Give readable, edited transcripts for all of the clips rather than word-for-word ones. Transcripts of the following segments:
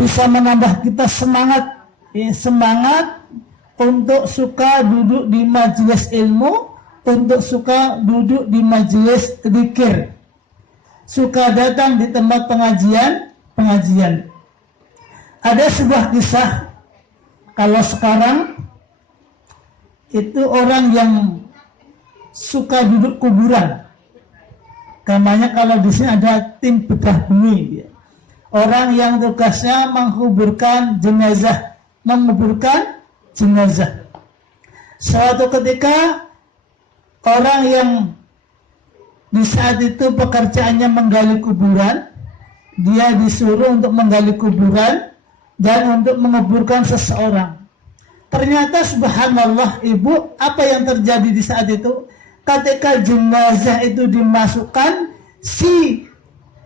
bisa menambah kita semangat, semangat untuk suka duduk di majelis ilmu, untuk suka duduk di majelis zikir, suka datang di tempat pengajian. Ada sebuah kisah, kalau sekarang itu orang yang suka duduk kuburan. Karenanya kalau di sini ada tim bedah bumi, orang yang tugasnya menguburkan jenazah. Suatu ketika orang yang di saat itu pekerjaannya menggali kuburan, dia disuruh untuk menggali kuburan dan untuk menguburkan seseorang. Ternyata subhanallah ibu, apa yang terjadi di saat itu? Ketika jenazah itu dimasukkan, si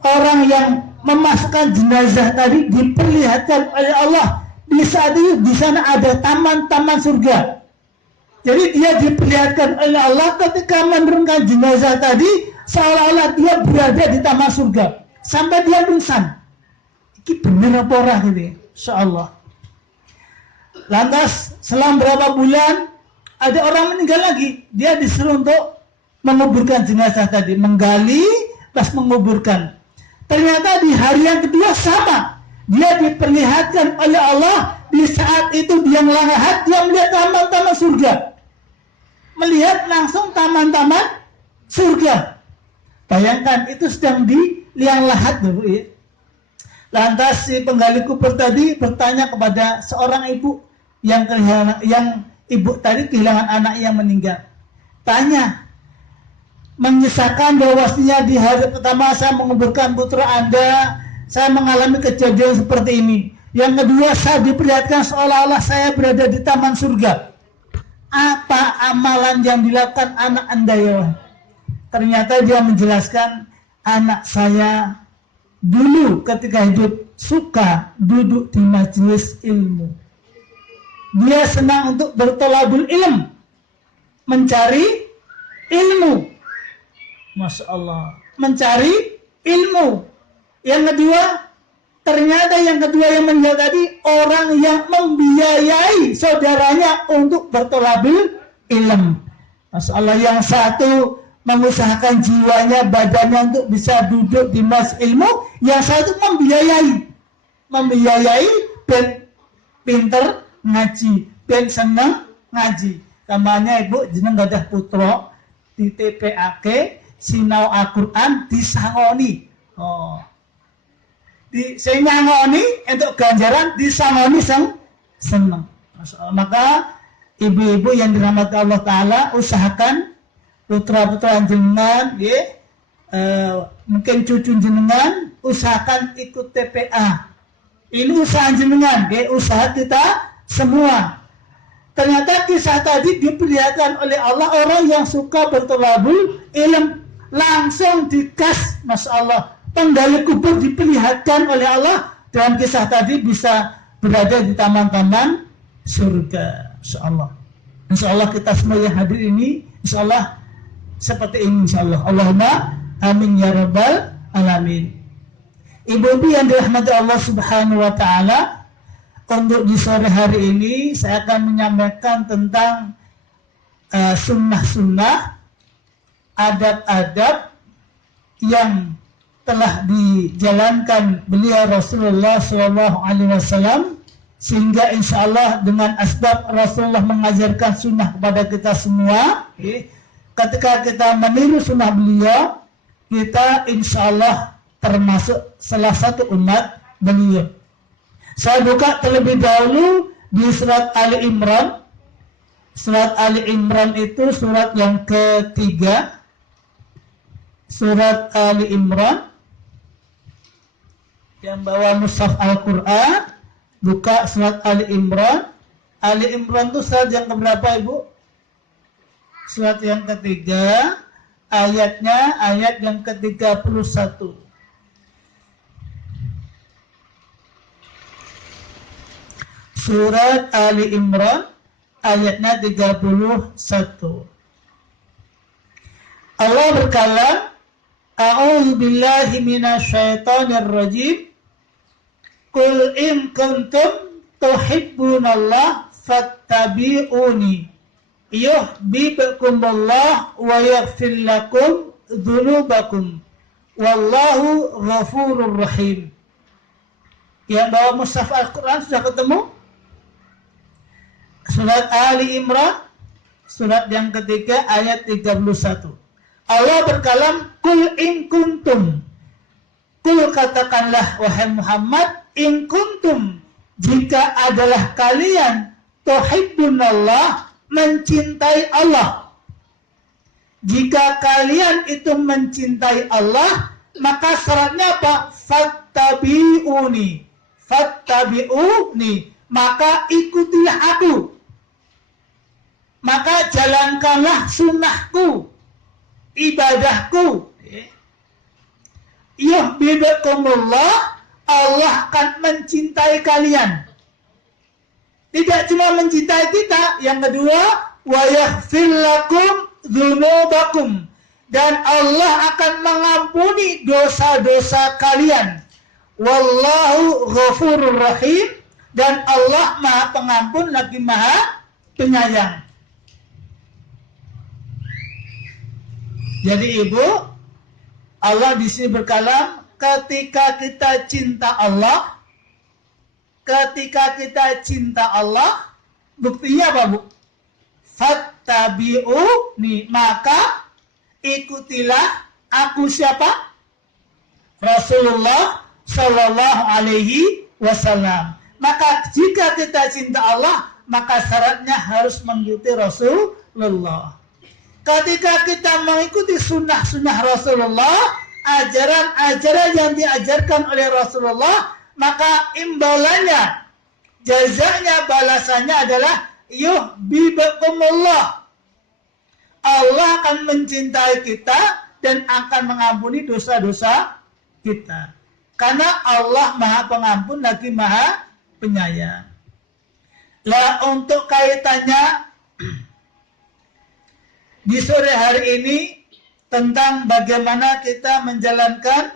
orang yang memasukkan jenazah tadi diperlihatkan oleh Allah. Di saat itu di sana ada taman-taman surga. Jadi dia diperlihatkan oleh Allah ketika menurunkan jenazah tadi, seolah-olah dia berada di taman surga. Sampai dia pingsan. Ini benar apa ora gitu, insyaallah. Lantas selang berapa bulan ada orang meninggal lagi. Dia disuruh untuk menguburkan jenazah tadi, menggali plus menguburkan. Ternyata di hari yang kedua sama. Dia diperlihatkan oleh Allah, di saat itu dia melihat, dia melihat taman-taman surga. Melihat langsung taman-taman surga. Bayangkan itu sedang di liang lahat dulu ya. Lantas si penggali kubur tadi bertanya kepada seorang ibu yang ibu tadi kehilangan anak yang meninggal. Tanya, mengisahkan bahwasanya di hari pertama saya menguburkan putra Anda, saya mengalami kejadian seperti ini. Yang kedua, saya diperlihatkan seolah-olah saya berada di taman surga. Apa amalan yang dilakukan anak Anda ya? Ternyata dia menjelaskan, anak saya dulu ketika hidup suka duduk di majelis ilmu. Dia senang untuk bertolabul ilm, mencari ilmu. Masya Allah, mencari ilmu. Yang kedua, ternyata yang meninggal tadi orang yang membiayai saudaranya untuk bertolabul ilm. Masya Allah, yang satu mengusahakan jiwanya, badannya untuk bisa duduk di majelis ilmu, yang satu membiayai ben pinter ngaji, ben seneng ngaji. Kamanya ibu jeneng gadah putra di TPAK sinau Al-Quran disangoni. Disangoni untuk ganjaran, disangoni seneng. Maka ibu-ibu yang dirahmati Allah Ta'ala, usahakan putra-putra jenengan, mungkin cucu jenengan, usahakan ikut TPA. Ini usaha jenengan, usaha kita semua. Ternyata kisah tadi diperlihatkan oleh Allah, orang yang suka bertolabul ilm langsung dikas, Masya Allah. Penggali kubur diperlihatkan oleh Allah, dan kisah tadi bisa berada di taman-taman surga. Insya Allah. Insya Allah kita semua yang hadir ini, insya Allah seperti ini, insya Allah. Allahumma amin ya rabbal alamin. Ibu-ibu yang dirahmati Allah Subhanahu wa Ta'ala, untuk di sore hari ini saya akan menyampaikan tentang sunnah-sunnah, adab-adab yang telah dijalankan beliau Rasulullah SAW, sehingga insya Allah dengan asbab Rasulullah mengajarkan sunnah kepada kita semua, ketika kita meniru sunnah beliau, kita insya Allah termasuk salah satu umat beliau. Saya buka terlebih dahulu di surat Ali Imran. Surat Ali Imran itu surat yang ketiga. Surat Ali Imran, yang bawa mushaf Al-Quran, buka surat Ali Imran. Ali Imran itu surat yang keberapa ibu? Surat yang ketiga, ayatnya ayat yang ke-31. Surat Ali Imran ayatnya 31. Allah berkalam, A'udzu billahi minasyaitonir rajim. Qul in kuntum tuhibbunallah fattabi'uni yuhibbukumullah wa yaghfir lakum dzunubakum wallahu ghafurur rahim. Yang bawa mushaf Al-Quran sudah ketemu? Surat Ali Imran, surat yang ketiga ayat 31. Allah berkalam, Qul in kuntum. Qul katakanlah wahai Muhammad, in kuntum, jika adalah kalian tuhibbunallah, mencintai Allah. Jika kalian itu mencintai Allah, maka syaratnya apa? Fattabi'uni. Fattabi'uni, maka ikutilah aku. Maka jalankanlah sunnahku, ibadahku. Yuhibbukumullah, Allah akan mencintai kalian. Tidak cuma mencintai kita, yang kedua, wa yaghfir lakum dzunubakum, dan Allah akan mengampuni dosa-dosa kalian. Wallahu ghafurur rahim, dan Allah Maha Pengampun lagi Maha Penyayang. Jadi Ibu, Allah di sini berkalam, ketika kita cinta Allah, buktinya apa Bu? Fattabi'uni, maka ikutilah aku siapa? Rasulullah Sallallahu Alaihi Wasallam. Maka jika kita cinta Allah, maka syaratnya harus mengikuti Rasulullah. Ketika kita mengikuti sunnah-sunnah Rasulullah, ajaran-ajaran yang diajarkan oleh Rasulullah, maka imbalannya, jazanya, balasannya adalah yuhibbukumullah. Allah akan mencintai kita dan akan mengampuni dosa-dosa kita. Karena Allah Maha Pengampun lagi Maha Penyayang. Lah untuk kaitannya di sore hari ini tentang bagaimana kita menjalankan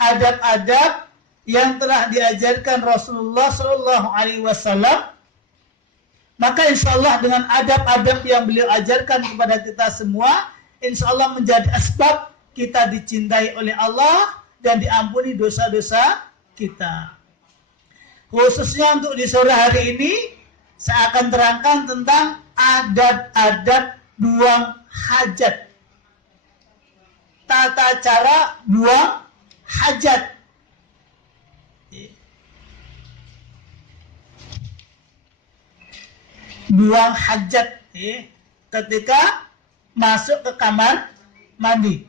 adab-adab yang telah diajarkan Rasulullah Shallallahu Alaihi Wasallam, maka insya Allah dengan adab-adab yang beliau ajarkan kepada kita semua, insya Allah menjadi asbab kita dicintai oleh Allah dan diampuni dosa-dosa kita. Khususnya untuk di sore hari ini, saya akan terangkan tentang adab-adab buang hajat. Tata cara buang hajat. Buang hajat ketika masuk ke kamar mandi.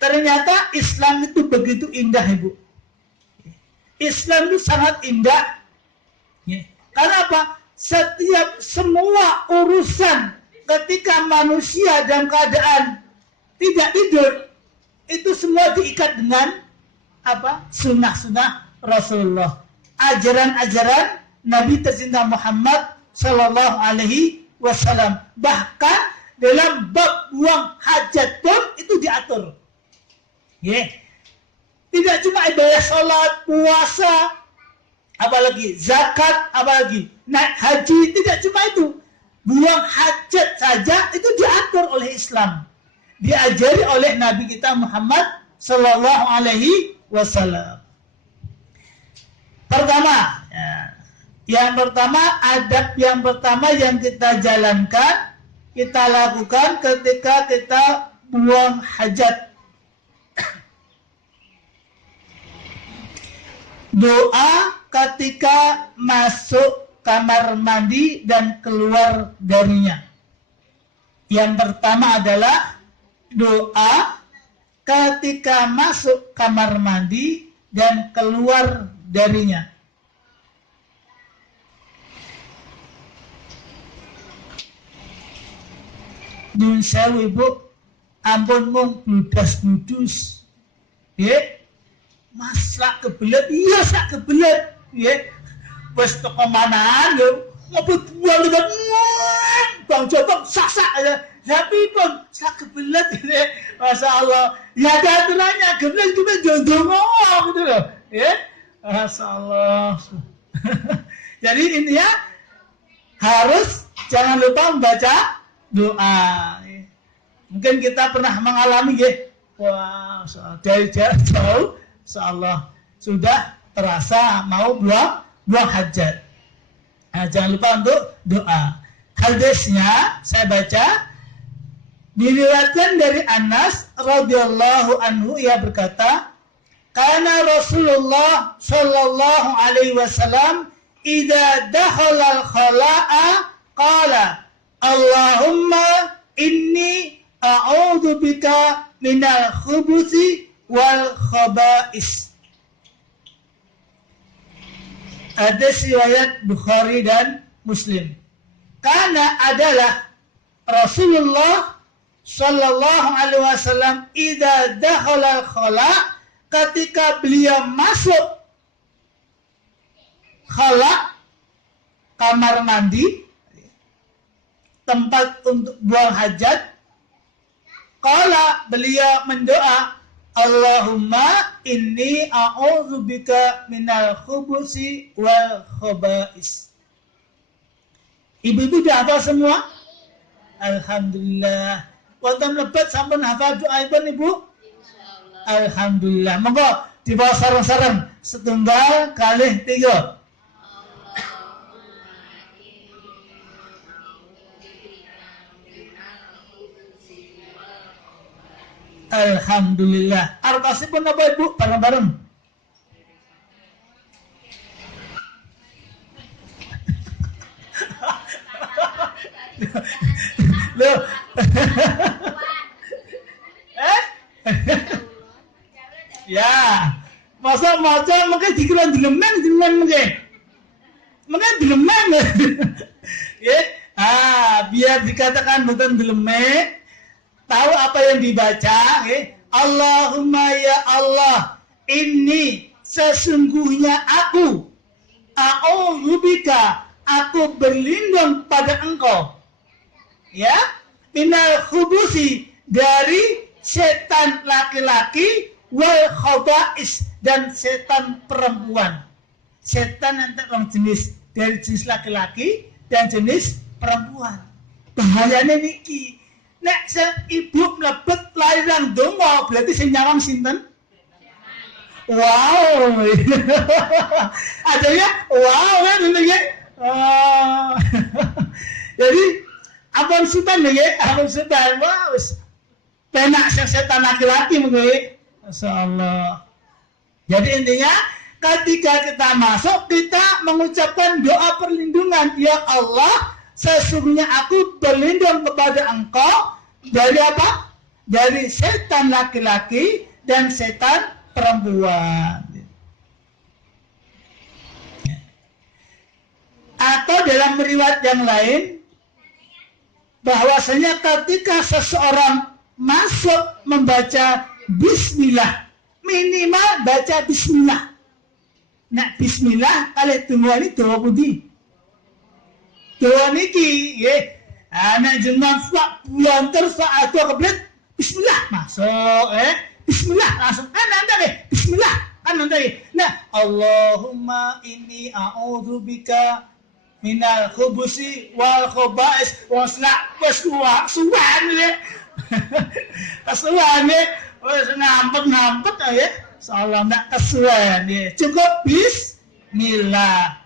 Ternyata Islam itu begitu indah, Ibu. Islam itu sangat indah. Karena apa? Semua urusan ketika manusia dalam keadaan tidak tidur, itu semua diikat dengan apa? Sunnah-sunnah Rasulullah. Ajaran-ajaran Nabi tercinta Muhammad Sallallahu Alaihi Wasallam. Bahkan dalam bab buang hajat pun itu diatur. Tidak cuma ibadah sholat, puasa, apalagi zakat, apalagi naik haji, tidak cuma itu. Buang hajat saja itu diatur oleh Islam. Diajari oleh Nabi kita Muhammad Sallallahu Alaihi Wasallam. Pertama, adab yang pertama yang kita jalankan, kita lakukan ketika kita buang hajat. Doa ketika masuk kamar mandi dan keluar darinya. Yang pertama adalah doa ketika masuk kamar mandi dan keluar darinya. Nyun sewu Ibu, ampun mung bludas-bludus. Mas sak kebelet, iya sak kebelet. Wes teko manaan yo, ngopo buang dengan Bang Joko sak-sak aja. Tapi pun sak kebelet Masya Allah. Ya ada aturannya, kebelet kita jodoh gitu loh. Masya Allah. Jadi intinya harus jangan lupa membaca doa. Mungkin kita pernah mengalami wah, dari jarak jauh, insyaallah sudah terasa mau buang hajat. Nah, jangan lupa untuk doa. Hadisnya saya baca, diriwayatkan dari Anas radhiyallahu anhu, ia berkata, kana Rasulullah sallallahu alaihi wasallam idza dakhala al-khala'a qala Allahumma inni a'udzu bika minal khubuthi wal khaba'is. Hadis riwayat Bukhari dan Muslim. Karena adalah Rasulullah sallallahu alaihi wasallam idza dakhala al-khala', ketika beliau masuk khala, kamar mandi, tempat untuk buang hajat, qala, beliau mendoa, Allahumma inni a'udzubika minal khubusi wal khaba'is. Ibu-ibu dah hafal semua? Alhamdulillah. Wonten lebat sampun hafal doa Ibu? Alhamdulillah. Monggo dibawa sareng-sareng, setunggal kalih tiga. Alhamdulillah. Artosipun apa Ibu? Bareng-bareng. Loh. Ya. Masa maca mungkin dikira dilemen mungkin. Mungkin dilemen. Ya. Biar dikatakan bukan dilemen. Tahu apa yang dibaca? Allahumma ya Allah, ini sesungguhnya aku, a'udzubika, aku berlindung pada engkau, ya, minal khubusi, dari setan laki-laki, wal khaba'is, dan setan perempuan. Setan yang jenis dari jenis laki-laki dan jenis perempuan. Bahayanya niki. Nek ibu mlebet lahiran donga, berarti sing nyawang sinten? Wow. Adanya wow kan ini. Jadi abang sultan nggih, abang sultan wis penak setan laki-laki mungkin. Masyaallah. Jadi intinya ketika kita masuk, kita mengucapkan doa perlindungan. Ya Allah, sesungguhnya aku berlindung kepada engkau dari apa? Dari setan laki-laki dan setan perempuan. Atau dalam riwayat yang lain, bahwasanya ketika seseorang masuk membaca bismillah, minimal baca bismillah. Nah, bismillah kali tunggu ini doa budi. Doa niki, anak jenengan bulan terfa atau kebelet bismillah masuk, bismillah langsung nanti bismillah kan nanti. Nah, Allahumma inni a'udzubika minal khubusi wal khaba'is wasna suwan ya. Kesuwan ya, wis ngampet ya. Soalnya ndak kesuwan ya. Cukup bismillah.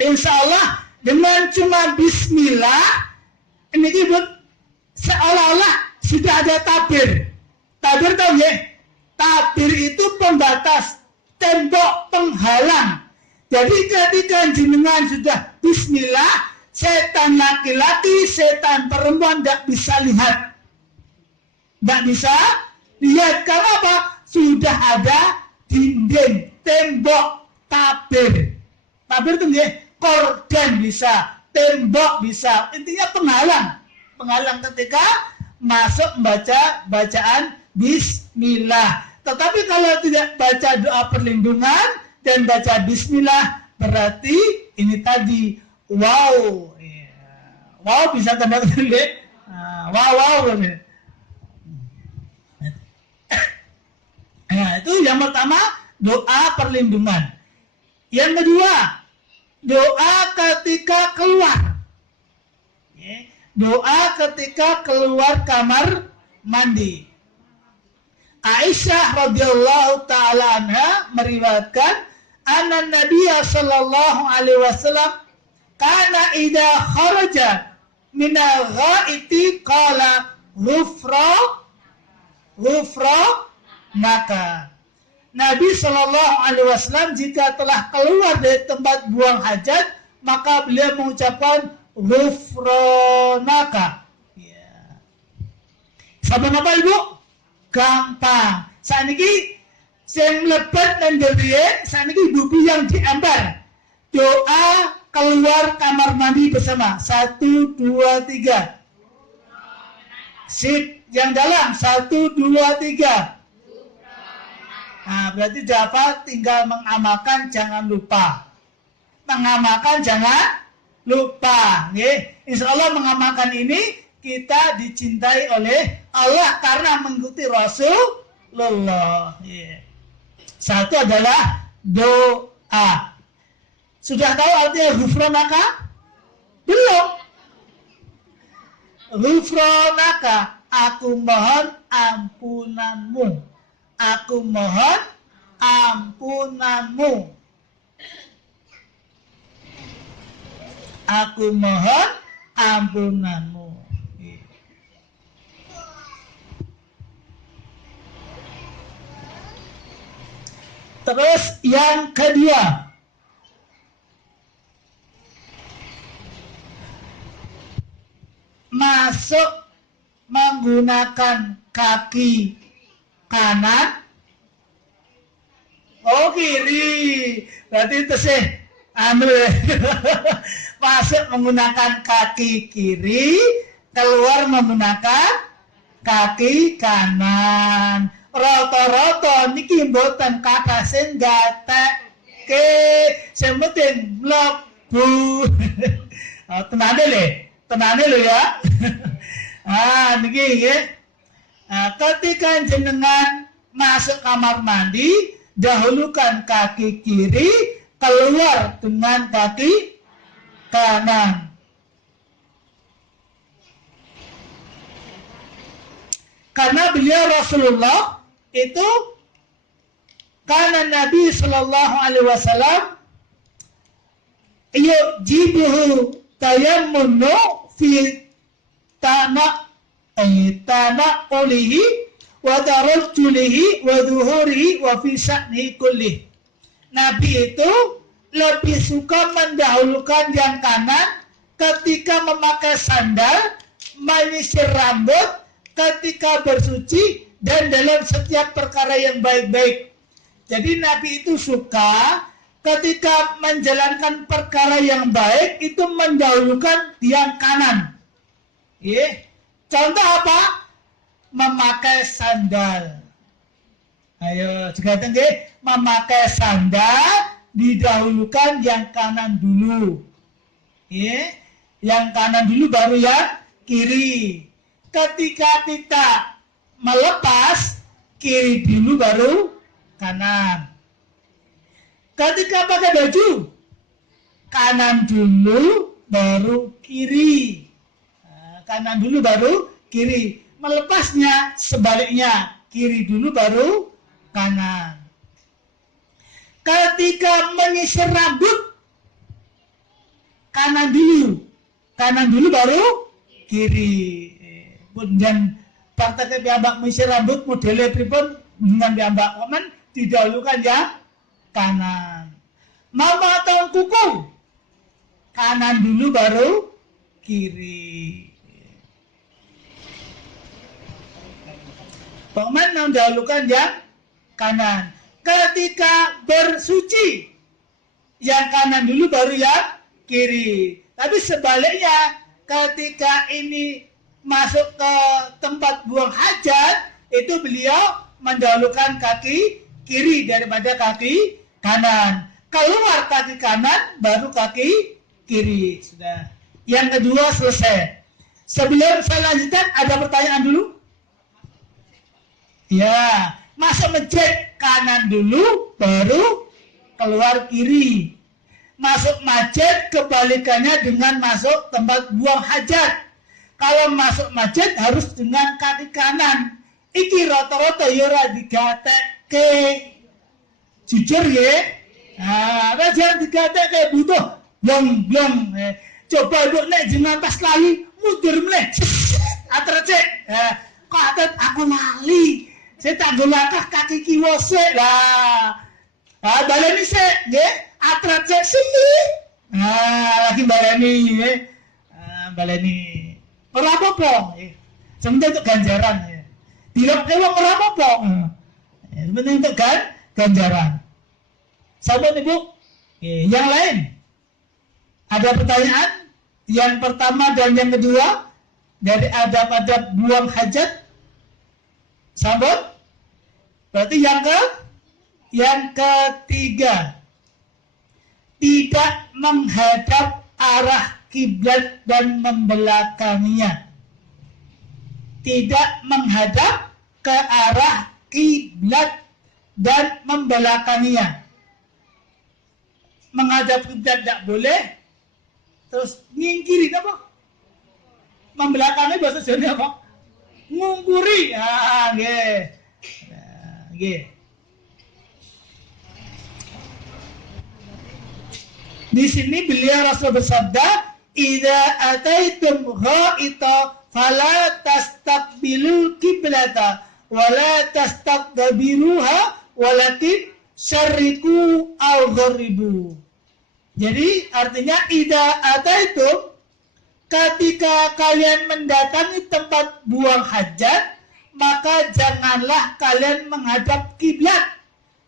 Insyaallah dengan cuma bismillah ini ibu seolah-olah sudah ada tabir. Tabir tahu ya? Tabir itu pembatas, tembok penghalang. Jadi ketika jenengan sudah bismillah, setan laki-laki, setan perempuan tidak bisa lihat. Tidak bisa lihat karena apa? Sudah ada dinding, tembok, tabir. Tabir itu ya, korden bisa, tembok bisa, intinya penghalang ketika masuk membaca bacaan bismillah. Tetapi kalau tidak baca doa perlindungan dan baca bismillah, berarti ini tadi wow, wow bisa tanda kutip, wow. Nah, itu yang pertama, doa perlindungan. Yang kedua, doa ketika keluar. Doa ketika keluar kamar mandi. Aisyah radhiyallahu taala anha meriwayatkan anna Nabiya sallallahu alaihi wasallam kana idza kharaja minal ghaiti qala ghufra naka. Nabi sallallahu alaihi wasallam jika telah keluar dari tempat buang hajat, maka beliau mengucapkan ghufranaka. Ya. Saben apa Ibu? Gampang. Saniki sing mlebet nang dhewe, saniki ibu yang diambar. Doa keluar kamar mandi bersama. 1 2 3. Sip, yang dalam 1 2 3. Nah, berarti dapat tinggal mengamalkan, jangan lupa. Mengamalkan jangan lupa. Insya Allah mengamalkan ini kita dicintai oleh Allah karena mengikuti Rasulullah. Satu adalah doa. Sudah tahu artinya ghufranaka? Belum. Ghufranaka, aku mohon ampunanmu. Aku mohon ampunanmu. Aku mohon ampunanmu. Terus yang kedua, masuk menggunakan kaki kanan, kiri, berarti itu sih masuk menggunakan kaki kiri, keluar menggunakan kaki kanan. Roto-roto niki mboten kata sing gatekke, sing penting mlebu. Tenane lho ya. Niki nggih. Ketika jenengan masuk kamar mandi, dahulukan kaki kiri, keluar dengan kaki kanan. Karena beliau Rasulullah itu karena Nabi sallallahu alaihi wasallam yujibuhu tayammunu fi tana'ulihi wa tarajjulihi wa dhuhurihi wa fi sya'nihi kullih. Nabi itu lebih suka mendahulukan yang kanan ketika memakai sandal, menyisir rambut, ketika bersuci, dan dalam setiap perkara yang baik-baik. Jadi Nabi itu suka ketika menjalankan perkara yang baik itu mendahulukan yang kanan. Contoh apa? Memakai sandal. Ayo, juga tinggi. Memakai sandal didahulukan yang kanan dulu. Yang kanan dulu baru yang kiri. Ketika kita melepas, kiri dulu baru kanan. Ketika pakai baju, kanan dulu baru kiri. Kanan dulu baru kiri. Melepasnya sebaliknya, kiri dulu baru kanan. Ketika menyisir rambut, kanan dulu baru kiri. Dan praktek piyambak menyisir rambut modelnya pripun dengan piyambak komen didahulukan yang kanan. Memotong kuku, kanan dulu baru kiri. Komen mendahulukan yang kanan. Ketika bersuci, yang kanan dulu baru yang kiri. Tapi sebaliknya, ketika ini masuk ke tempat buang hajat, itu beliau mendahulukan kaki kiri daripada kaki kanan. Keluar kaki kanan, baru kaki kiri. Sudah. Yang kedua selesai. Sebelum saya lanjutkan, ada pertanyaan dulu? Ya, masuk masjid kanan dulu, baru keluar kiri. Masuk masjid kebalikannya dengan masuk tempat buang hajat. Kalau masuk masjid harus dengan kaki kanan. Iki rata-rata ya ora digatekke. Jujur ya. Nah, jangan digatekke butuh blong-blong. Coba mbok nek jenengan pas lali mundur meneh. Atrece. Kok atet aku lali. Saya tak golakah kaki kiwa sik. Lah. Baleni sik nggih. Atrece sini. Lagi baleni nggih. Baleni. Ora apa-apa. Sebenarnya untuk ganjaran. Dilok wong ora apa-apa. Sebenarnya untuk ganjaran. Sahabat Ibu, yang lain. Ada pertanyaan? Yang pertama dan yang kedua dari adab-adab buang hajat. Sahabat? Berarti yang ketiga. Tidak menghadap arah kiblat dan membelakanginya. Tidak menghadap ke arah kiblat dan membelakanginya. Menghadap kiblat tidak boleh. Terus ngingkiri apa? Membelakangi bahasa Jawa apa? Ngungkuri. Nggih. Nggih. Di sini beliau Rasul bersabda, "Idza ataitum gha'ita fala tastaqbilul qiblata wa la tastaqbiruha walakin syarriqu aw gharibu." Jadi artinya idza ataitum, ketika kalian mendatangi tempat buang hajat, maka janganlah kalian menghadap kiblat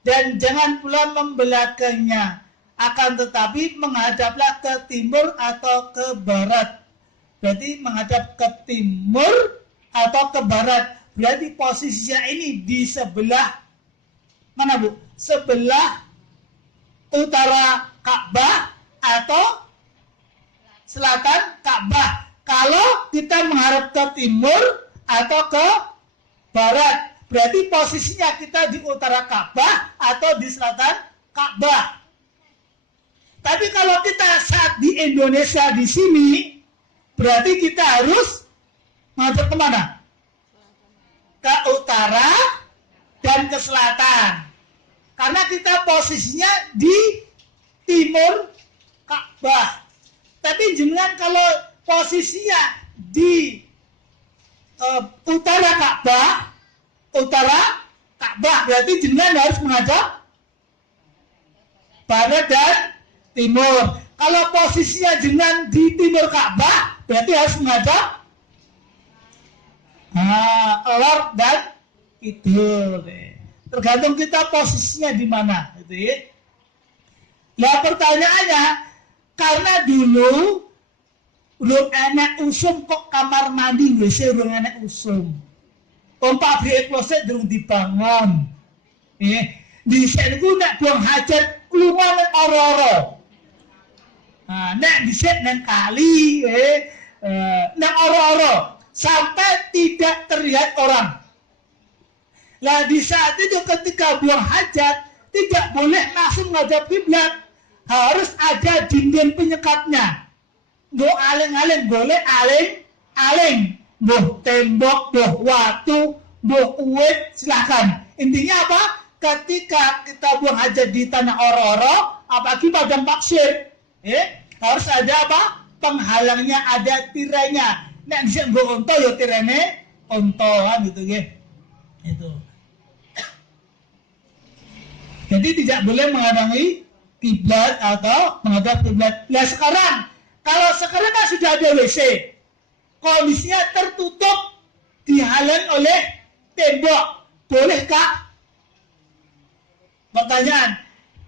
dan jangan pula membelakangnya. Akan tetapi menghadaplah ke timur atau ke barat. Berarti menghadap ke timur atau ke barat. Berarti posisinya ini di sebelah mana Bu? Sebelah utara Ka'bah atau selatan Ka'bah. Kalau kita menghadap ke timur atau ke barat, berarti posisinya kita di utara Ka'bah atau di selatan Ka'bah. Tapi kalau kita saat di Indonesia di sini, berarti kita harus menghadap kemana? Ke utara dan ke selatan. Karena kita posisinya di timur Ka'bah. Tapi jenengan kalau posisinya di utara Ka'bah berarti jenengan harus menghadap barat dan timur. Kalau posisinya jenengan di timur Ka'bah berarti harus menghadap lor dan kidul. Tergantung kita posisinya di mana, gitu ya. Nah pertanyaannya, karena dulu belum enak usum kok kamar mandi WC belum enak usum. Pabrik kloset belum dibangun. Di sini ku nak buang hajat lunga nang ora-ora. Nek dhisik nang kali, nang ora-ora sampai tidak terlihat orang. Lah di saat itu ketika buang hajat tidak boleh langsung menghadap kiblat, harus ada dinding penyekatnya. Go aling-aling boleh aling-aling, boh tembok, boh watu, boh uwit, silakan. Intinya apa? Ketika kita buang hajat di tanah oro-oro, apalagi padang pasir, harus ada apa? Penghalangnya, ada tirainya. Nek bisa nggo onto ya tirene onto kan gitu nggih. Itu. Jadi tidak boleh menghalangi kiblat atau menghadap kiblat. Nah sekarang, kalau sekarang kan sudah ada WC, kondisinya tertutup, dihalangi oleh tembok, bolehkah? Pertanyaan,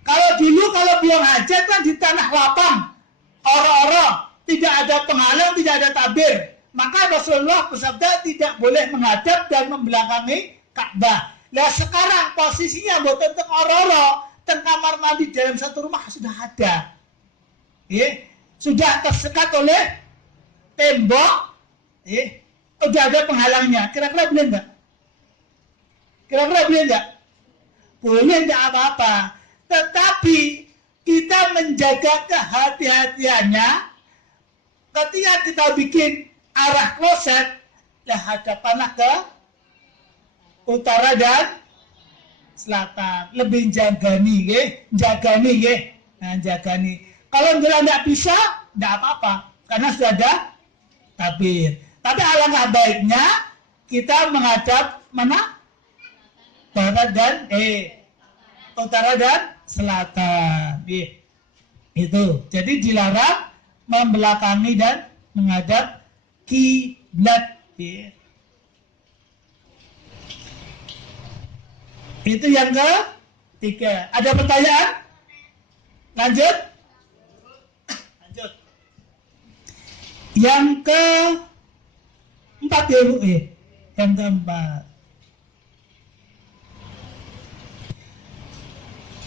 kalau dulu kalau buang hajat kan di tanah lapang, oro-oro, tidak ada penghalang, tidak ada tabir. Maka Rasulullah bersabda tidak boleh menghadap dan membelakangi Ka'bah. Nah sekarang posisinya buat tentang oro-oro, tentang kamar mandi dalam satu rumah sudah ada. Sudah tersekat oleh tembok, sudah ada penghalangnya. Kira-kira boleh enggak? Boleh enggak apa-apa. Tetapi kita menjaga kehati-hatiannya ketika kita bikin arah kloset, lah hadapanlah ke utara dan selatan. Lebih jagani, ya. Nah, jagani. Kalau tidak bisa, tidak apa-apa, karena sudah ada tabir. Tapi alangkah baiknya kita menghadap mana? Utara dan selatan. Itu. Jadi dilarang membelakangi dan menghadap kiblat. Itu yang ketiga. Ada pertanyaan? Lanjut. Yang keempat, ya Bu. Yang keempat.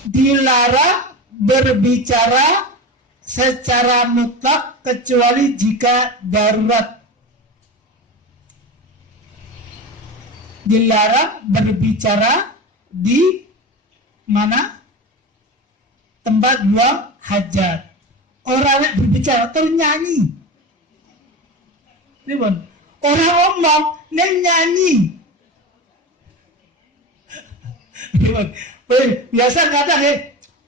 Dilarang berbicara secara mutlak kecuali jika darurat. Dilarang berbicara di mana? Tempat buang hajat. Orang yang berbicara ternyanyi. Orang ngomong nyanyi. Biasa kadang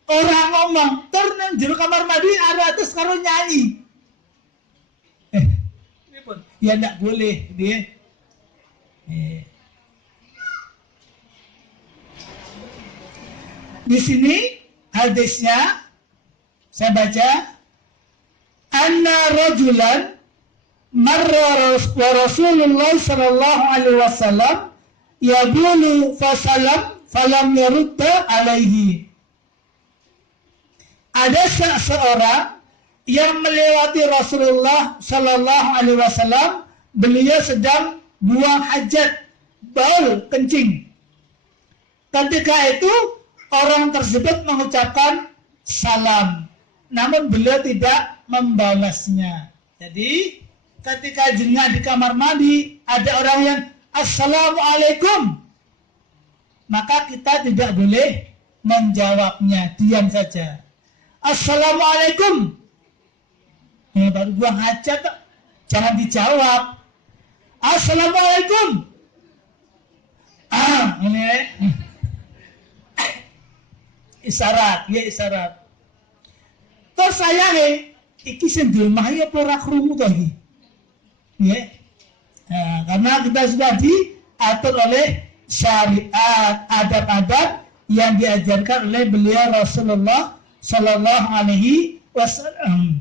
orang ngomong turun jero kamar mandi ada terus karo nyanyi. Ya enggak boleh dia. Di sini hadisnya saya baca, anna rajulan marra Rasulullah sallallahu alaihi wasallam yabulu fasalam falam yarudda alaihi. Ada seorang yang melewati Rasulullah sallallahu alaihi wasallam, beliau sedang buang hajat, baul kencing. Ketika itu orang tersebut mengucapkan salam, namun beliau tidak membalasnya. Jadi ketika jengah di kamar mandi ada orang yang assalamualaikum, maka kita tidak boleh menjawabnya, diam saja. Assalamualaikum. Baru buang hajat, jangan dijawab. Assalamualaikum. Ini isyarat, ya isyarat. Terus saya iki sing di omah ya ora krungu to iki. Ya. Nah, karena kita sudah diatur oleh syariat, adab-adab yang diajarkan oleh beliau Rasulullah sallallahu alaihi wasallam.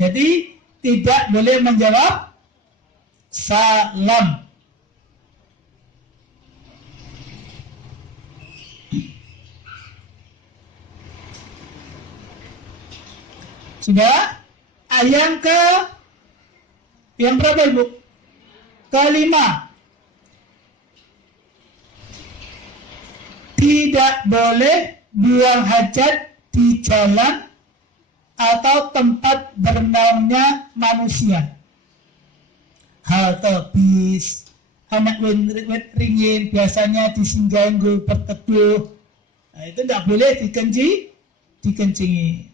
Jadi tidak boleh menjawab salam. Sudah? Yang berapa Ibu? Kelima. Tidak boleh buang hajat di jalan atau tempat bernaungnya manusia. Halte bis, anak wit ringin biasanya disinggahin gue berteduh. Nah, itu tidak boleh dikencingi.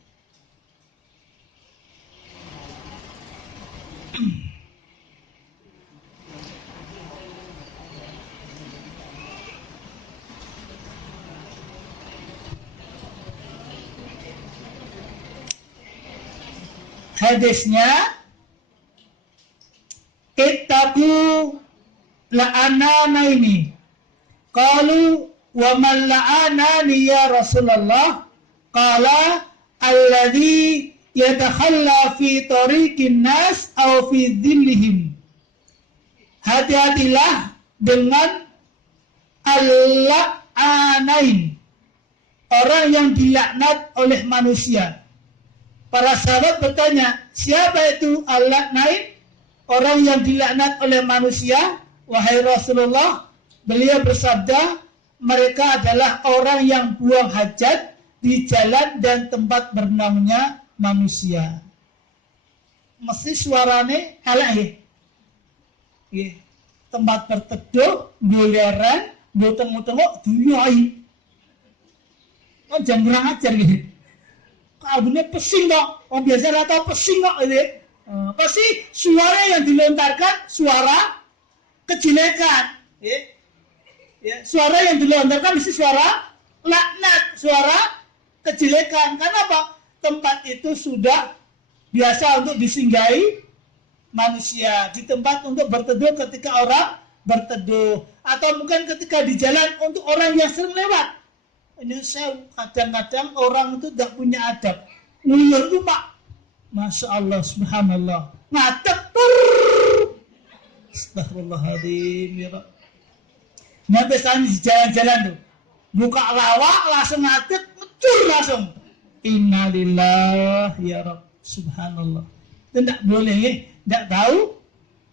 Hadisnya, ittaqu la'anana ini. Qalu wa man la'anani ya Rasulullah? Qala alladhi yatakhalla fi tariqin nas aw fi dhillihim. Hati-hatilah dengan al-la'anain, orang yang dilaknat oleh manusia. Para sahabat bertanya, siapa itu al-la'nain? Orang yang dilaknat oleh manusia. Wahai Rasulullah, beliau bersabda, mereka adalah orang yang buang hajat di jalan dan tempat bernaungnya manusia. Mesti suarane elek ya. Tempat berteduh, goleran, tengok-tengok duyoi. jangan kurang ajar gitu. Abunya pesing kok, biasa rata pesing kok gitu. Pasti suara yang dilontarkan suara kejelekan. Ya, suara yang dilontarkan mesti suara laknat, suara kejelekan. Karena apa? Tempat itu sudah biasa untuk disinggahi manusia, di tempat untuk berteduh ketika orang berteduh, atau mungkin ketika di jalan untuk orang yang sering lewat. Ini saya kadang-kadang orang itu tidak punya adab. Nguyur itu mak, masya Allah, subhanallah, ngadeg, astagfirullahaladzim, ya Pak. Nah, biasanya di jalan-jalan tuh, buka lawak langsung ngadeg, ngecur langsung. Innalillah, ya Rabb, subhanallah. Itu tidak boleh, tidak tahu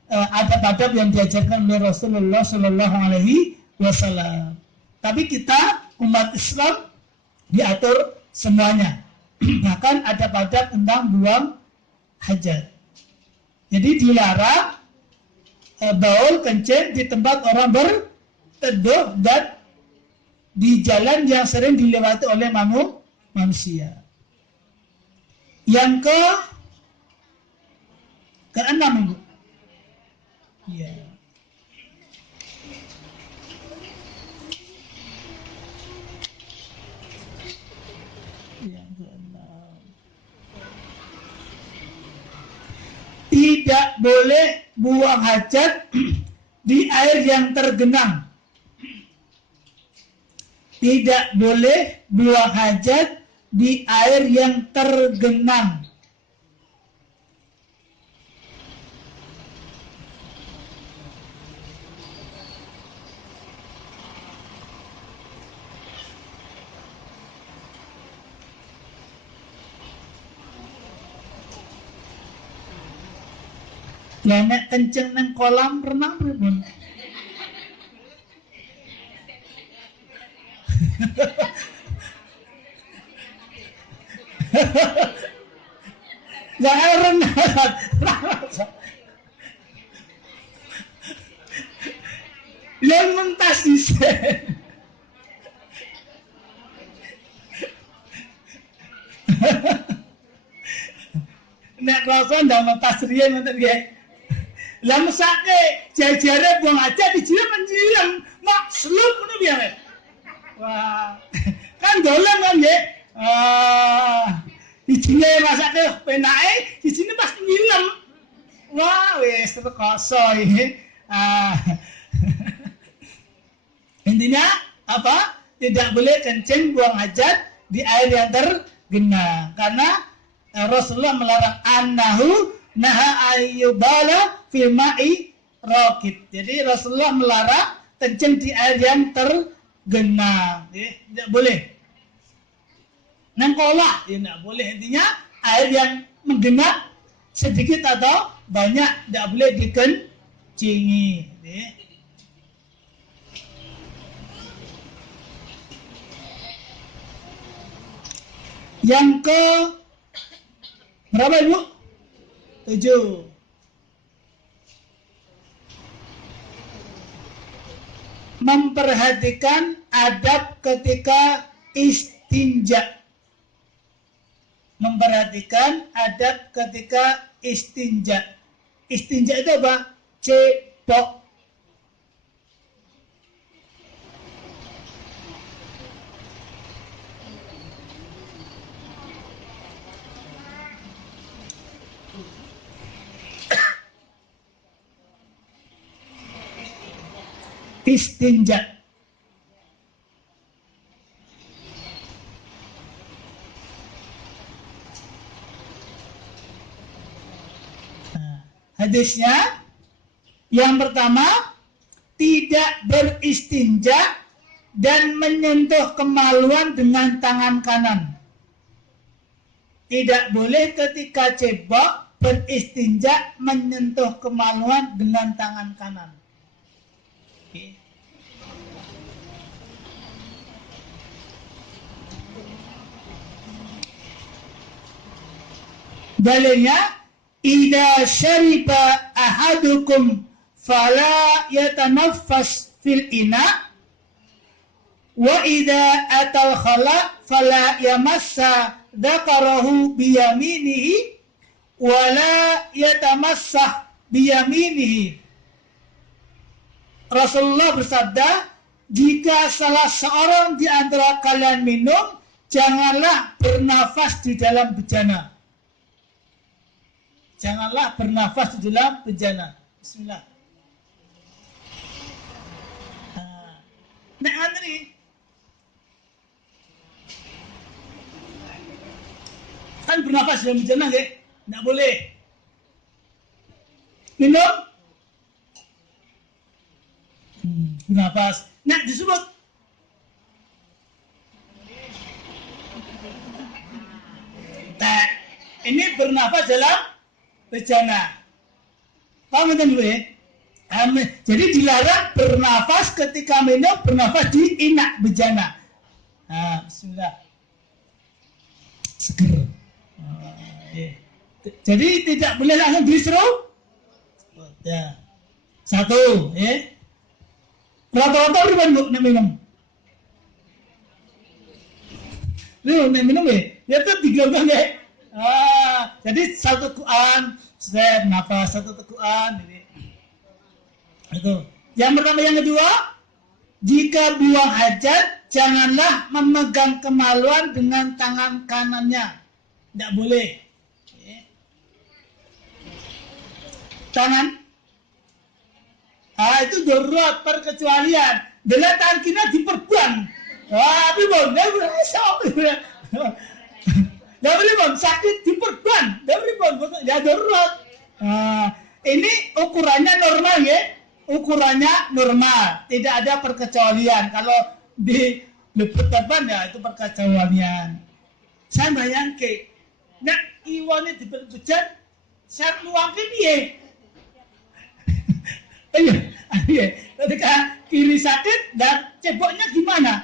adab-adab yang diajarkan oleh Rasulullah Shallallahu Alaihi Wasallam. Tapi kita umat Islam diatur semuanya. Bahkan adab-adab tentang buang hajat. Jadi dilarang baul kencing di tempat orang berteduh dan di jalan yang sering dilewati oleh manusia. Yang keenam, Ibu. Ya. Tidak boleh buang hajat di air yang tergenang. Tidak boleh buang hajat di air yang tergenang. Nenek kenceng nang kolam renang pripun? Jangan renang. Yang mentas dhisik. Nek rasa ndak mentas riyen ngoten nggih. Lah mesake jajare buang aja dijile menjilam mak slup ngono piye. Wah, kan dolan kan nggih. Ijine masake penake, ijine pas ngilam. Wah, wis rekoso iki. Intinya apa? Tidak boleh kencing buang hajat di air yang tergenang karena Rasulullah melarang annahu naha ayyubala fi ma'i raqid. Jadi Rasulullah melarang kencing di air yang tergenang. Tidak boleh. Nang kolah, ya tidak boleh. Intinya air yang menggenang sedikit atau banyak tidak boleh dikencingi. Yang ke berapa, Ibu? 7. Memperhatikan adab ketika istinja. Memperhatikan adab ketika istinja. Istinja itu apa? Cebok. Istinja. Hadisnya yang pertama, tidak beristinja dan menyentuh kemaluan dengan tangan kanan. Tidak boleh ketika cebok beristinja menyentuh kemaluan dengan tangan kanan. Okay. Dalilnya, idza syariba ahadukum fala yatanaffas fil ina Wa idza atal khala fala yamassa dzakarahu biyaminihi wala yatamassah biyaminihi. Rasulullah bersabda, jika salah seorang di antara kalian minum, janganlah bernafas di dalam bejana. Janganlah bernafas di dalam bejana. Bismillah. Nek antri kan bernafas di dalam bejana, nggih? Nggak boleh. Minum, bernafas. Nah, disebut ini bernafas dalam bejana. Paham kan dulu ya? Jadi dilarang bernafas ketika minum, bernafas di inak bejana. Nah, bismillah. Seger. Jadi tidak boleh langsung diserut. Ya. Satu, ya. Rata-rata berapa nak minum? Nak minum ya? Ya itu digelombang ya. Jadi satu tekuan, saya nafas satu tekuan. Itu. Yang pertama, yang kedua, jika buang hajat, janganlah memegang kemaluan dengan tangan kanannya. Tidak boleh. Tangan. Itu darurat perkecualian. Dengan tangan kiri diperban. Tapi bang, dia berasa. Dia boleh bang, sakit diperban. Dia boleh bang, dia darurat. Ini ukurannya normal ya. Ukurannya normal. Tidak ada perkecualian. Kalau di perban ya itu perkecualian. Saya bayangkan. Nah, iwannya diperbejan. Saya luangkan dia. Iya. Ketika kiri sakit dan ceboknya gimana?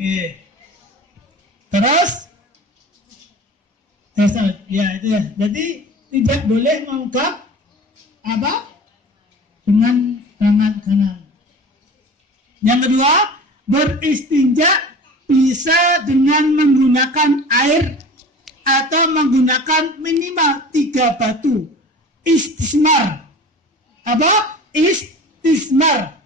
Iya. Terus, ya itu ya. Jadi tidak boleh mengungkap apa? Dengan tangan kanan. Yang kedua, beristinja bisa dengan menggunakan air atau menggunakan minimal 3 batu. Istismar. Apa? Istismar.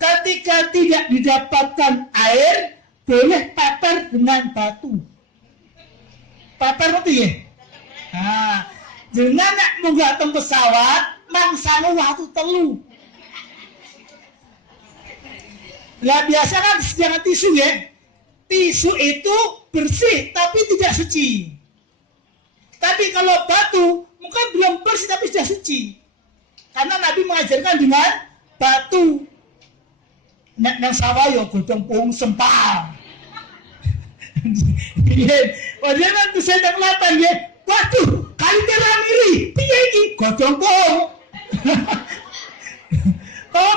Ketika tidak didapatkan air, boleh paper dengan batu. Paper itu ya? Dengan nak munggah teng pesawat, mangsane waktu telu. Lah biasa kan disediakan tisu ya. Tisu itu bersih tapi tidak suci. Tapi kalau batu mungkin belum bersih tapi sudah suci. Karena Nabi mengajarkan dengan batu. Nek nang sawah yo godhong pung sempal. Padahal nanti saya tak kelihatan ya. Waduh, kali telah milih. Piye iki godhong pung. Oh,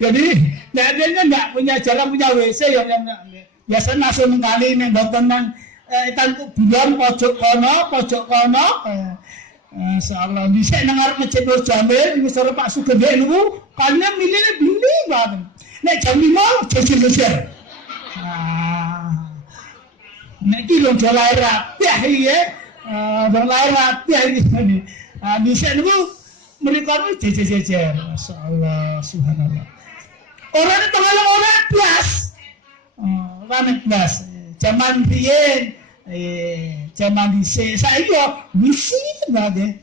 jadi dia nggak punya jarang punya WC yang biasanya langsung menggali nembok tenang tanpa bulan pojok kono insyaallah bisa dengar masjid Nur Jamil misal Pak Sugende niku karena milihnya beli banget nek jam 5 jejer nek iki lho lahir rapih ya bang lahir rapih ini bisa niku mereka itu jejer, masya Allah, subhanallah. Orang itu kalau orang plus, orang plus. Zaman rien, zaman dise, saya misi nggak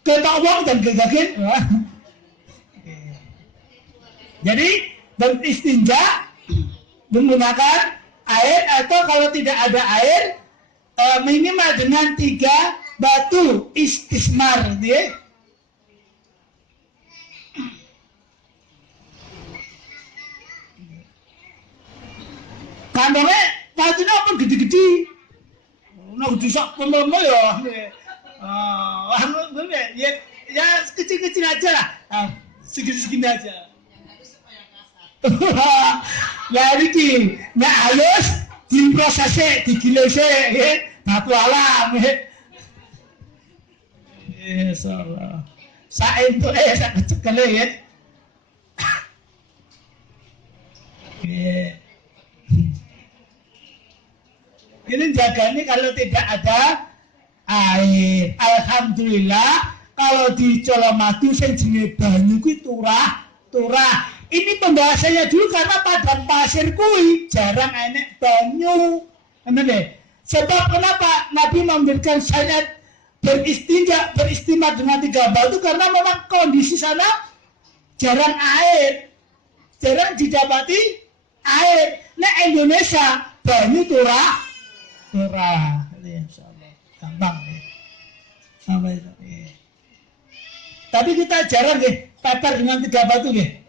ketahuan dan kegakin. Jadi beristinja menggunakan air atau kalau tidak ada air minimal dengan 3 batu istismar, dia. Kandangnya batunya apa gede-gede. Nak disak pemerintah ya. Ya kecil-kecil aja lah. Segini-segini aja. Lah iki nek halus diprosese digilese nggih batu alam nggih. Insyaallah. Saentuke sak kecekele ya. Ini jaganya kalau tidak ada air. Alhamdulillah kalau di Colomadu sing jenenge banyu kuwi turah. Ini pembahasannya dulu karena padang pasir kuwi jarang enek banyu. Benar deh. Sebab kenapa Nabi memberikan syariat beristimad dengan 3 batu karena memang kondisi sana jarang air. Jarang didapati air. Nah Indonesia banyu turah. Insyaallah gampang ya. Apa itu? Tapi kita jarang nggih pepper dengan 3 batu nggih.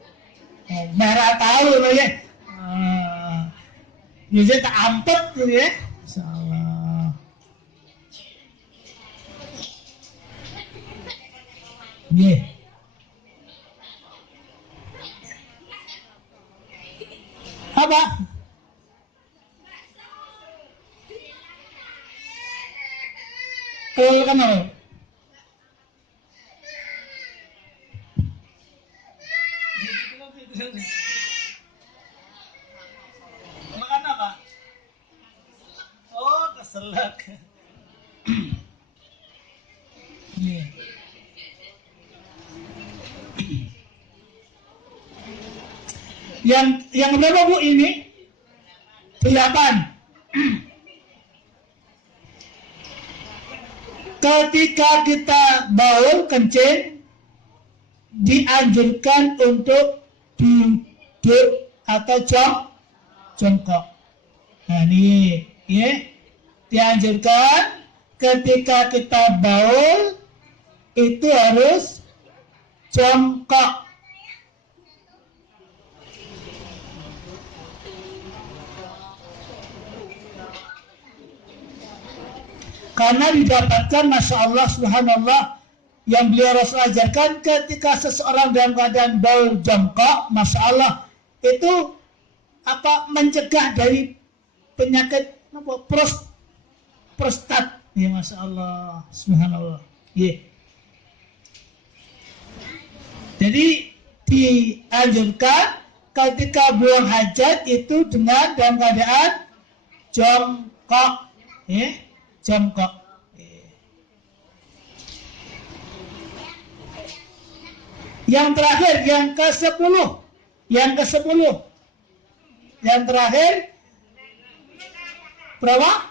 Merah tahu ya. Biasanya tak ampet gitu ya. Insyaallah. Nggih. Apa? Kan apa? Makan apa? Oh, keselak. Yang berapa Bu ini? 8. Ketika kita baul kencing dianjurkan untuk duduk atau jongkok. Nah ini ya, dianjurkan ketika kita baul itu harus jongkok. Karena didapatkan Masya Allah Subhanallah yang beliau Rasul ajarkan ketika seseorang dalam keadaan baul jongkok, Masya Allah itu mencegah dari penyakit prostat. Ya Masya Allah Subhanallah. Yeah. Jadi dianjurkan ketika buang hajat itu dengan dalam keadaan jongkok. Yeah. Jongkok. Yang terakhir, yang ke-10. Yang terakhir berapa?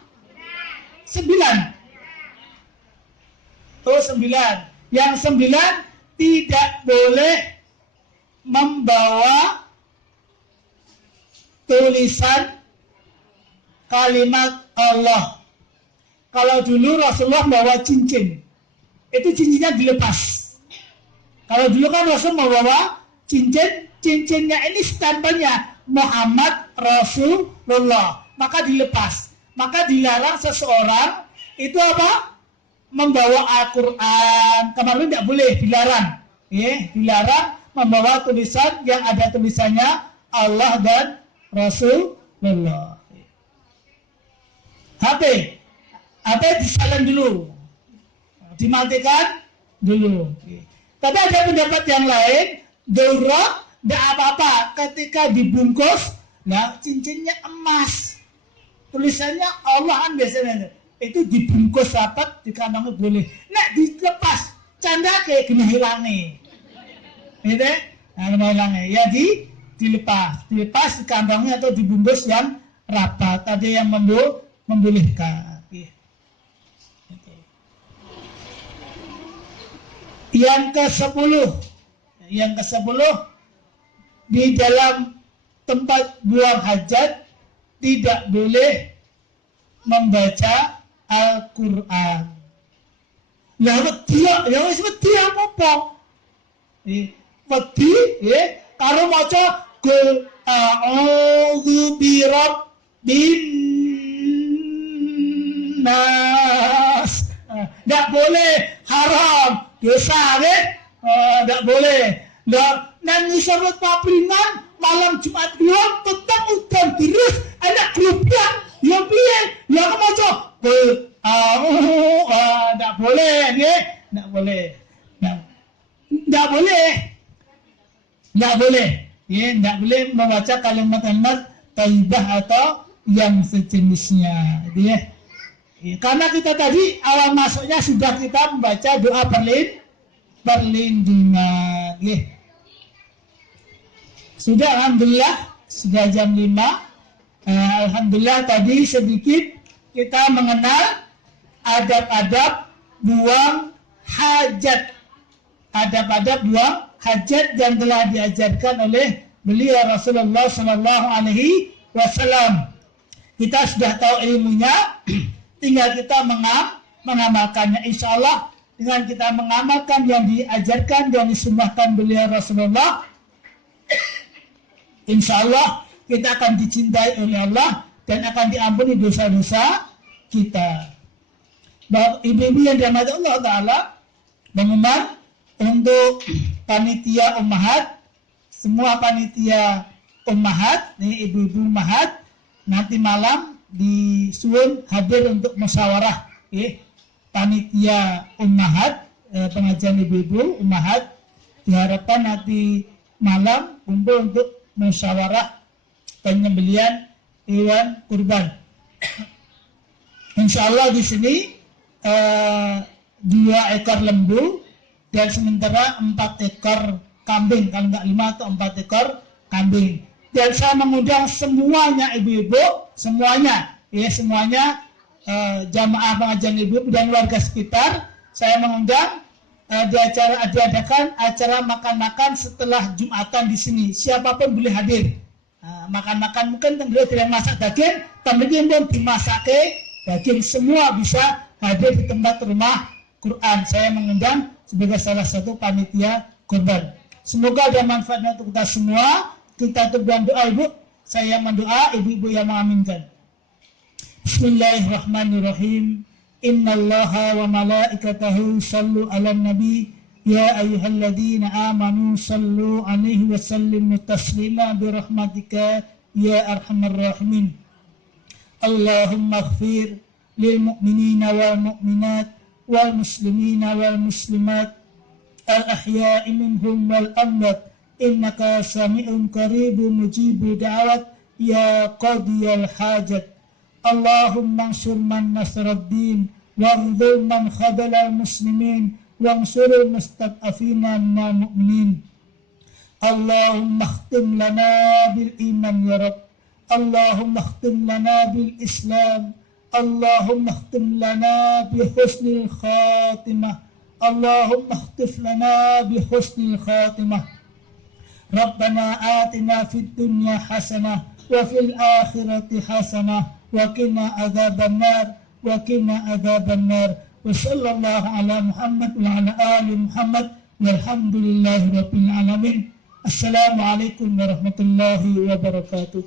9. Oh 9. Yang 9 tidak boleh membawa tulisan kalimat Allah. Kalau dulu Rasulullah bawa cincin, itu cincinnya dilepas. Kalau dulu kan Rasul membawa cincinnya ini stampannya Muhammad Rasulullah, maka dilepas. Maka dilarang seseorang itu membawa Al-Quran. Kemarin tidak boleh, dilarang. Dilarang membawa tulisan yang ada tulisannya Allah dan Rasulullah. HP disalin dulu, dimatikan dulu. Tapi ada pendapat yang lain, daurah tidak apa-apa ketika dibungkus, nah cincinnya emas, tulisannya Allah kan biasanya itu dibungkus rapat di kantongnya boleh. Nah dilepas, canda kayak gini hilangnya, gitu? Nah hilangnya, ya dilepas di kantongnya atau dibungkus yang rapat. Ada yang membolehkan. Yang ke-10 di dalam tempat buang hajat tidak boleh membaca Al-Quran. Lah wedi apa? Wedi karo maca qul a'udzu birabbin nas. Tidak boleh, haram, dosa, tidak boleh. Nang isabut papringan malam Jumat Kliwon tetap udan terus anak grupnya ya piye ya kemoco enggak boleh nggih enggak boleh enggak boleh ya enggak boleh membaca kalimat-kalimat thayyibah atau yang sejenisnya ya. Karena kita tadi awal masuknya sudah kita membaca doa perlindungan ya. Sudah alhamdulillah sudah jam 5. Alhamdulillah tadi sedikit kita mengenal adab-adab buang hajat. Adab-adab buang hajat yang telah diajarkan oleh beliau Rasulullah sallallahu alaihi wasallam. Kita sudah tahu ilmunya, tinggal kita mengamalkannya. Insyaallah dengan kita mengamalkan yang diajarkan dan disunnahkan beliau Rasulullah, insyaallah kita akan dicintai oleh Allah dan akan diampuni dosa-dosa kita. Ibu-ibu yang dirahmati Allah Ta'ala, pengumuman untuk panitia ummahat, semua panitia ummahat, nih ibu-ibu ummahat, nanti malam disuruh hadir untuk musyawarah. Panitia ummahat, pengajian ibu-ibu ummahat, diharapkan nanti malam kumpul untuk musyawarah penyembelihan hewan kurban. Insyaallah di sini 2 ekor lembu dan sementara 4 ekor kambing, kalau nggak 5 atau 4 ekor kambing. Dan saya mengundang semuanya ibu-ibu, semuanya jamaah pengajian ibu dan warga sekitar. Saya mengundang diadakan acara makan-makan setelah Jumatan di sini. Siapapun boleh hadir. Makan-makan mungkin tenggel tidak masak daging, tapi pun dimasak daging, semua bisa hadir di tempat rumah Quran. Saya mengundang sebagai salah satu panitia kurban. Semoga ada manfaatnya untuk kita semua. Kita terus doa ibu, saya mendoa, ibu-ibu yang mengaminkan. Bismillahirrahmanirrahim. Innallaha wa malaikatahu sallu ala nabi ya ayyuhalladzina amanu sallu alaihi wa sallimu taslima birahmatika ya arhamar rahimin. Allahumma ighfir lil mu'minina wal mu'minat wal muslimina wal muslimat al ahya'i minhum wal amwat innaka sami'un qaribun mujibud da'wat ya qadiyal hajat. Allahumma ansur man nasraddin wardzul man khadalal muslimin wansurul mustad'afina minal mu'minin. Allahumma khtim lana bil iman ya Rabb. Allahumma khtim lana bil islam. Allahumma khtim lana bi husnil khatimah. Allahumma khtif lana bi husnil khatimah. Rabbana atina fid dunya hasanah wa fil akhirati hasanah wa qina adzabannar wa qina adzabannar. Wa sallallahu ala Muhammad wa ala ali Muhammad walhamdulillahi rabbil alamin. Assalamualaikum warahmatullahi wabarakatuh.